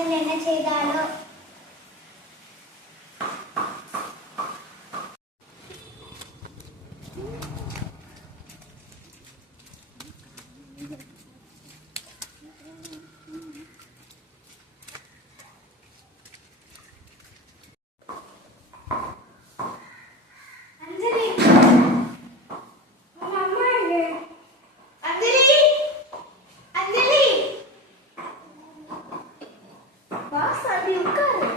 പാചകം തന്നെ ചെയ്താലോ? அப்படி உட்காரு.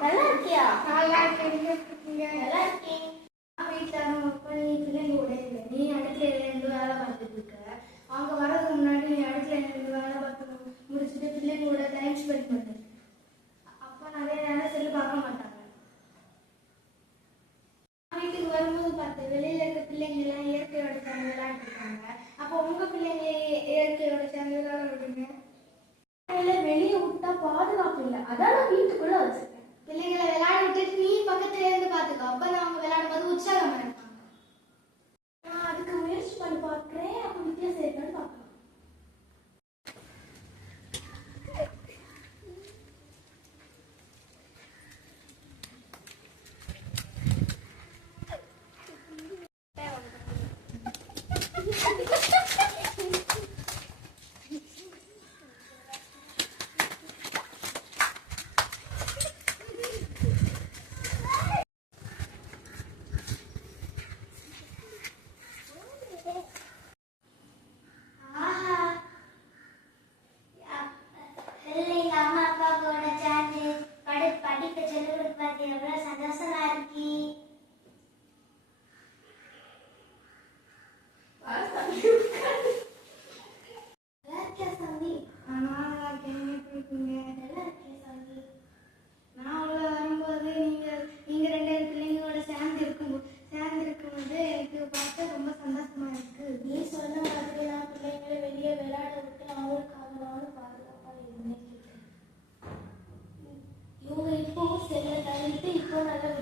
நல்லா இருக்கியா? நல்லா நீ அடுத்த இருந்து வேலை பார்த்துட்டு இருக்க. அவங்க வரதுக்கு முன்னாடி நீ அடுத்த இருந்து வேலை பார்த்து முடிச்சுட்டு பிள்ளைங்க கூட டைம் ஸ்பெண்ட் பண்ணு. அப்போ நேரம் செல்லு பார்க்க மாட்டாங்க. வீட்டுக்கு வரும்போது பார்த்து வெளியில இருக்க பிள்ளைங்க எல்லாம் இயற்கையோட விளையாண்டுருக்காங்க அப்ப உங்க பிள்ளைங்க ಅದನ್ನು ನಿಂತುಕೊಳ್ಳಲು One other